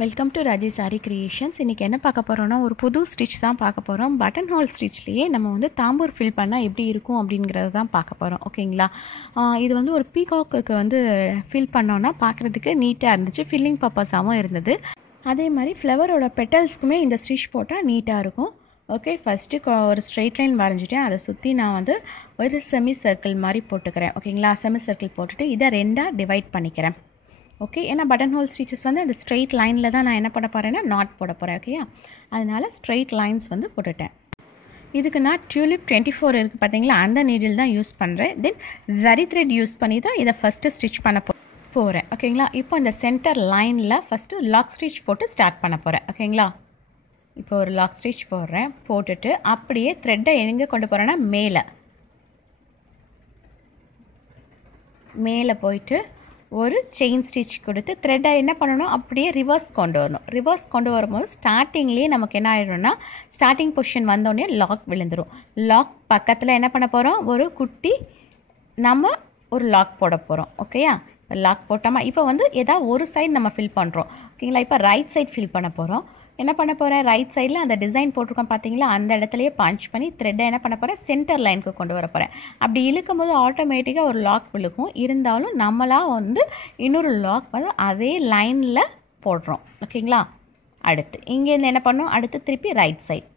Welcome to Raji sorry creations. இன்றைக்கி என்ன பார்க்க போகிறோன்னா ஒரு புது ஸ்டிச் தான் பார்க்க போகிறோம். பட்டன் ஹோல் ஸ்டிச்லேயே நம்ம வந்து தாம்பூர் ஃபில் பண்ணால் எப்படி இருக்கும் அப்படிங்கிறத தான் பார்க்க போகிறோம். ஓகேங்களா? இது வந்து ஒரு பீகாக்கு வந்து ஃபில் பண்ணோன்னா பார்க்குறதுக்கு நீட்டாக இருந்துச்சு, ஃபில்லிங் பர்பஸாகவும் இருந்தது. அதே மாதிரி ஃப்ளவரோட பெட்டல்ஸ்க்குமே இந்த ஸ்டிச் போட்டால் நீட்டாக இருக்கும். ஓகே, ஃபஸ்ட்டு ஒரு ஸ்ட்ரெயிட் லைன் வரைஞ்சிட்டேன். அதை சுற்றி நான் வந்து ஒரு செமி சர்க்கிள் மாதிரி போட்டுக்கிறேன். ஓகேங்களா? செமி சர்க்கிள் போட்டுட்டு இதை ரெண்டாக டிவைட் பண்ணிக்கிறேன். ஓகே, ஏன்னா பட்டன் ஹோல் ஸ்டிச்சஸ் வந்து அந்த ஸ்ட்ரெயிட் லைனில் தான் நான் என்ன பண்ண போகிறேன்னா நாட் போட போகிறேன். ஓகேயா? அதனால் ஸ்ட்ரெயிட் லைன்ஸ் வந்து போட்டுட்டேன். இதுக்கு நான் டியூலிப் 24 இருக்குது பார்த்தீங்களா, அந்த நீடில் தான் யூஸ் பண்ணுறேன். தென் ஜரி த்ரெட் யூஸ் பண்ணி தான் இதை ஃபஸ்ட்டு ஸ்டிச் பண்ண போகிறேன். ஓகேங்களா? இப்போ இந்த சென்டர் லைனில் ஃபஸ்ட்டு லாக் ஸ்டிச் போட்டு ஸ்டார்ட் பண்ண போகிறேன். ஓகேங்களா? இப்போ ஒரு லாக் ஸ்டிச் போடுறேன். போட்டுட்டு அப்படியே த்ரெட்டை எங்கே கொண்டு போகிறேன்னா மேலே போயிட்டு ஒரு செயின் ஸ்டிச் கொடுத்து த்ரெட்டை என்ன பண்ணணும், அப்படியே ரிவர்ஸ் கொண்டு வரணும். ரிவர்ஸ் கொண்டு வரும்போது ஸ்டார்டிங்லேயே நமக்கு என்ன ஆகிடும்னா, ஸ்டார்டிங் பொசிஷன் வந்தோடனே லாக் விழுந்துடும். லாக் பக்கத்தில் என்ன பண்ண போகிறோம், ஒரு குட்டி நம்ம ஒரு லாக் போட போகிறோம். ஓகேயா? இப்போ லாக் போட்டோமா, இப்போ வந்து ஏதாவது ஒரு சைடு நம்ம ஃபில் பண்ணுறோம். ஓகேங்களா? இப்போ ரைட் சைடு ஃபில் பண்ண போகிறோம். என்ன பண்ண போகிறேன், ரைட் சைடில் அந்த டிசைன் போட்டிருக்கோம் பார்த்தீங்களா, அந்த இடத்துலையே பஞ்ச் பண்ணி த்ரெட்டை என்ன பண்ண போகிறேன், சென்டர் லைனுக்கு கொண்டு வர போகிறேன். அப்படி இழுக்கும் போது ஆட்டோமேட்டிக்காக ஒரு லாக் விழுக்கும். இருந்தாலும் நம்மளாக வந்து இன்னொரு லாக் வந்து அதே லைனில் போடுறோம். ஓகேங்களா? அடுத்து இங்கேருந்து என்ன பண்ணணும், அடுத்து திருப்பி ரைட் சைட்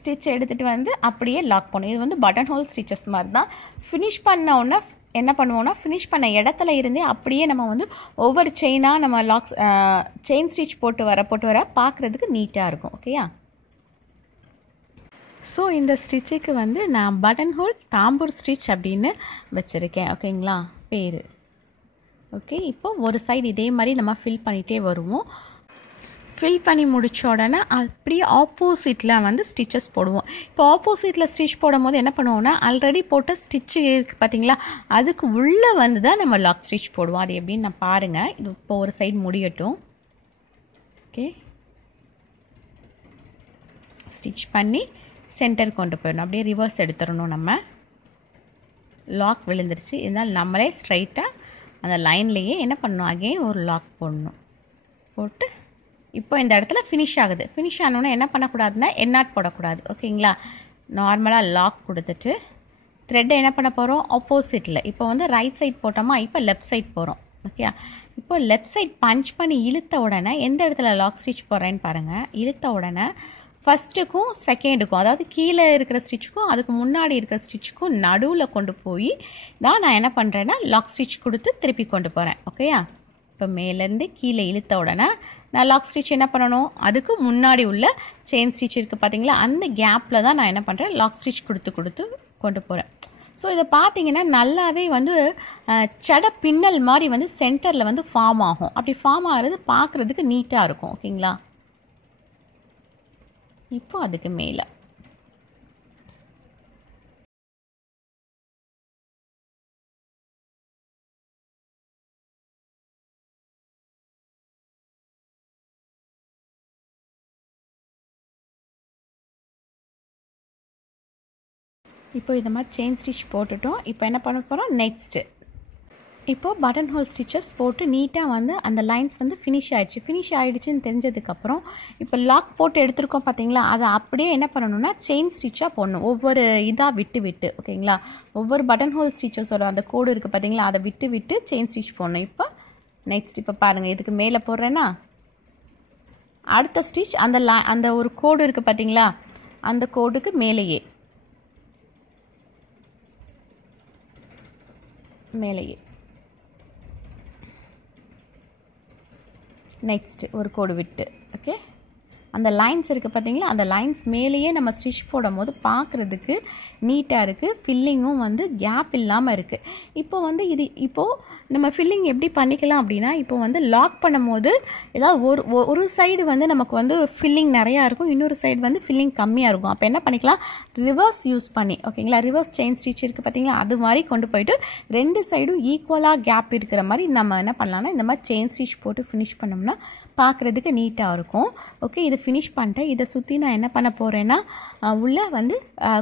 ஸ்டிச் எடுத்துகிட்டு வந்து அப்படியே லாக் பண்ணும். இது வந்து பட்டன் ஹோல் ஸ்டிச்சஸ் மாதிரி தான். ஃபினிஷ் பண்ண உடனே என்ன பண்ணுவோம்னா, ஃபினிஷ் பண்ண இடத்துல இருந்தே அப்படியே நம்ம வந்து ஒவ்வொரு செயினாக நம்ம லாக் செயின் ஸ்டிச் போட்டு வர பார்க்குறதுக்கு நீட்டாக இருக்கும். ஓகேயா? ஸோ இந்த ஸ்டிச்சுக்கு வந்து நான் பட்டன் ஹோல் தாம்பூர் ஸ்டிச் அப்படின்னு வச்சுருக்கேன். ஓகேங்களா? பேர். ஓகே, இப்போ ஒரு சைடு இதே மாதிரி நம்ம ஃபில் பண்ணிகிட்டே வருவோம். ஃபில் பண்ணி முடித்த உடனே அப்படியே ஆப்போசிட்டில் வந்து ஸ்டிச்சஸ் போடுவோம். இப்போ ஆப்போசிட்டில் ஸ்டிச் போடும் போது என்ன பண்ணுவோம்னா, ஆல்ரெடி போட்ட ஸ்டிச்சு இருக்குது பார்த்தீங்களா, அதுக்கு உள்ளே வந்து தான் நம்ம லாக் ஸ்டிச் போடுவோம். அது எப்படின்னு நான் பாருங்கள். இது இப்போ ஒரு சைடு முடியட்டும். ஓகே, ஸ்டிச் பண்ணி சென்டர் கொண்டு போயிடணும். அப்படியே ரிவர்ஸ் எடுத்துடணும். நம்ம லாக் விழுந்துருச்சு, இருந்தாலும் நம்மளே ஸ்ட்ரைட்டாக அந்த லைன்லேயே என்ன பண்ணணும், அகெயின் ஒரு லாக் போடணும். போட்டு இப்போ இந்த இடத்துல ஃபினிஷ் ஆகுது. ஃபினிஷ் ஆனோன்னா என்ன பண்ணக்கூடாதுன்னா, எண்ணாட் போடக்கூடாது. ஓகேங்களா? நார்மலாக லாக் கொடுத்துட்டு த்ரெட்டை என்ன பண்ண போகிறோம், ஆப்போசிட்டில். இப்போ வந்து ரைட் சைட் போட்டோமா, இப்போ லெஃப்ட் சைட் போகிறோம். ஓகே, இப்போ லெஃப்ட் சைட் பஞ்ச் பண்ணி இழுத்த உடனே எந்த இடத்துல லாக் ஸ்டிச் போடுறேன்னு பாருங்கள். இழுத்த உடனே ஃபஸ்ட்டுக்கும் செகண்டுக்கும், அதாவது கீழே இருக்கிற ஸ்டிச்சுக்கும் அதுக்கு முன்னாடி இருக்கிற ஸ்டிச்சுக்கும் நடுவில் கொண்டு போய் தான் நான் என்ன பண்ணுறேன்னா லாக் ஸ்டிச் கொடுத்து திருப்பி கொண்டு போகிறேன். ஓகேயா? இப்போ மேலேருந்து கீழே இழுத்த உடனே நான் லாக் ஸ்டிச் என்ன பண்ணணும், அதுக்கு முன்னாடி உள்ள செயின் ஸ்டிச் இருக்குது பார்த்தீங்களா, அந்த கேப்பில் தான் நான் என்ன பண்ணுறேன், லாக் ஸ்டிச் கொடுத்து கொண்டு போகிறேன். ஸோ இதை பார்த்தீங்கன்னா நல்லாவே வந்து சட பின்னல் மாதிரி வந்து சென்டரில் வந்து ஃபார்ம் ஆகும். அப்படி ஃபார்ம் ஆகிறது பார்க்குறதுக்கு நீட்டாக இருக்கும். ஓகேங்களா? இப்போ அதுக்கு மேலே இப்போ இந்த மாதிரி செயின் ஸ்டிச் போட்டுட்டோம். இப்போ என்ன பண்ண போகிறோம், நெக்ஸ்ட்டு இப்போது பட்டன் ஹோல் ஸ்டிச்சஸ் போட்டு நீட்டாக வந்து அந்த லைன்ஸ் வந்து ஃபினிஷ் ஆகிடுச்சின்னு தெரிஞ்சதுக்கப்புறம் இப்போ லாக் போட்டு எடுத்துருக்கோம் பார்த்தீங்களா, அதை அப்படியே என்ன பண்ணணும்னா செயின் ஸ்டிச்சாக போடணும். ஒவ்வொரு இதாக விட்டு ஓகேங்களா, ஒவ்வொரு பட்டன் ஹோல் ஸ்டிச்சஸோட அந்த கோடு இருக்குது பார்த்தீங்களா, அதை விட்டு செயின் ஸ்டிச் போடணும். இப்போ நெக்ஸ்ட் இப்போ பாருங்கள், இதுக்கு மேலே போடுறேன்னா அடுத்த ஸ்டிச் அந்த ஒரு கோடு இருக்குது பார்த்தீங்களா, அந்த கோடுக்கு மேலேயே நெக்ஸ்ட்டு ஒரு கோடு விட்டு. ஓகே, அந்த லைன்ஸ் இருக்குது பார்த்தீங்களா, அந்த லைன்ஸ் மேலேயே நம்ம ஸ்டிச் போடும் போது பார்க்குறதுக்கு நீட்டாக இருக்குது. ஃபில்லிங்கும் வந்து கேப் இல்லாமல் இருக்குது. இப்போ வந்து இப்போது நம்ம ஃபில்லிங் எப்படி பண்ணிக்கலாம் அப்படின்னா, இப்போ வந்து லாக் பண்ணும் போது ஏதாவது ஒரு சைடு வந்து நமக்கு வந்து ஃபில்லிங் நிறையா இருக்கும், இன்னொரு சைடு வந்து ஃபில்லிங் கம்மியாக இருக்கும். அப்போ என்ன பண்ணிக்கலாம், ரிவர்ஸ் யூஸ் பண்ணி, ஓகேங்களா, ரிவர்ஸ் செயின் ஸ்டிச் இருக்குது பார்த்தீங்களா, அது மாதிரி கொண்டு போயிட்டு ரெண்டு சைடும் ஈக்குவலாக கேப் இருக்கிற மாதிரி நம்ம என்ன பண்ணலாம்னா இந்த மாதிரி செயின் ஸ்டிச் போட்டு ஃபினிஷ் பண்ணோம்னா பார்க்குறதுக்கு நீட்டாக இருக்கும். ஓகே, இதை ஃபினிஷ் பண்ணிட்டேன். இதை சுற்றி நான் என்ன பண்ண போகிறேன்னா, உள்ளே வந்து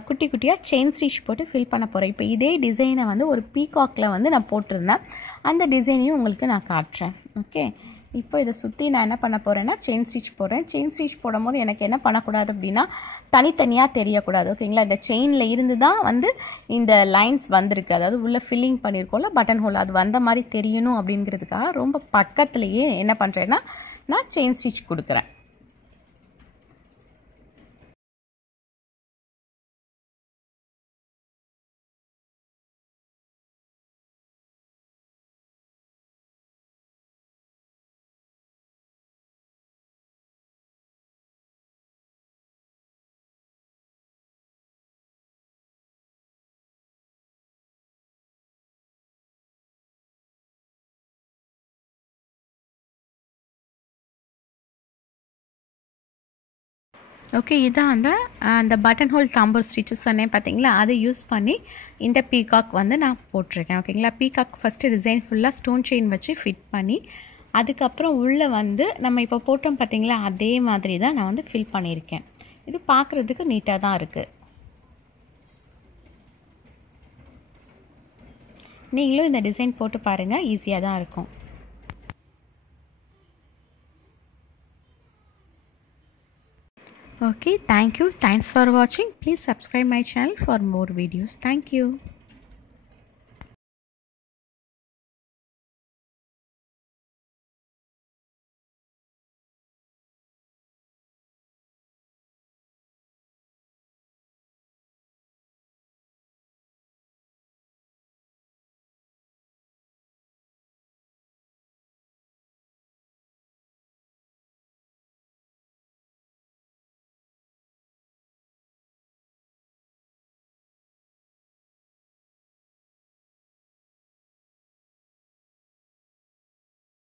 குட்டி குட்டியாக செயின் ஸ்டிச் போட்டு ஃபில் பண்ண போகிறேன். இப்போ இதே டிசைனை வந்து ஒரு பீகாக்கில் வந்து நான் போட்டிருந்தேன். அந்த டிசைனையும் உங்களுக்கு நான் காட்டுறேன். ஓகே, இப்போ இதை சுற்றி நான் என்ன பண்ண போகிறேன்னா செயின் ஸ்டிச் போடுறேன். செயின் ஸ்டிச் போடும்போது எனக்கு என்ன பண்ணக்கூடாது அப்படின்னா தனித்தனியாக தெரியக்கூடாது. ஓகேங்களா? இந்த செயினில் இருந்து தான் வந்து இந்த லைன்ஸ் வந்திருக்கு, அதாவது உள்ளே ஃபில்லிங் பண்ணியிருக்கோம்ல பட்டன் ஹோல், அது வந்த மாதிரி தெரியணும் அப்படிங்கிறதுக்காக ரொம்ப பக்கத்துலேயே என்ன பண்ணுறேன்னா நான் செயின் ஸ்டிச் கொடுக்குறேன். ஓகே, இதான் அந்த பட்டன் ஹோல் தாம்பூர் ஸ்டிச்சு சொன்னேன் பார்த்தீங்களா, அதை யூஸ் பண்ணி இந்த பீகாக் வந்து நான் போட்டிருக்கேன். ஓகேங்களா? பீகாக் ஃபஸ்ட்டு டிசைன் ஃபுல்லாக ஸ்டோன் செயின் வச்சு ஃபிட் பண்ணி அதுக்கப்புறம் உள்ளே வந்து நம்ம இப்போ போட்டோம் பார்த்தீங்களா, அதே மாதிரி தான் நான் வந்து ஃபில் பண்ணியிருக்கேன். இது பார்க்குறதுக்கு நீட்டாக தான் இருக்குது. நீங்களும் இந்த டிசைன் போட்டு பாருங்கள், ஈஸியாக தான் இருக்கும். Okay, thank you. Thanks for watching. Please subscribe my channel for more videos. Thank you.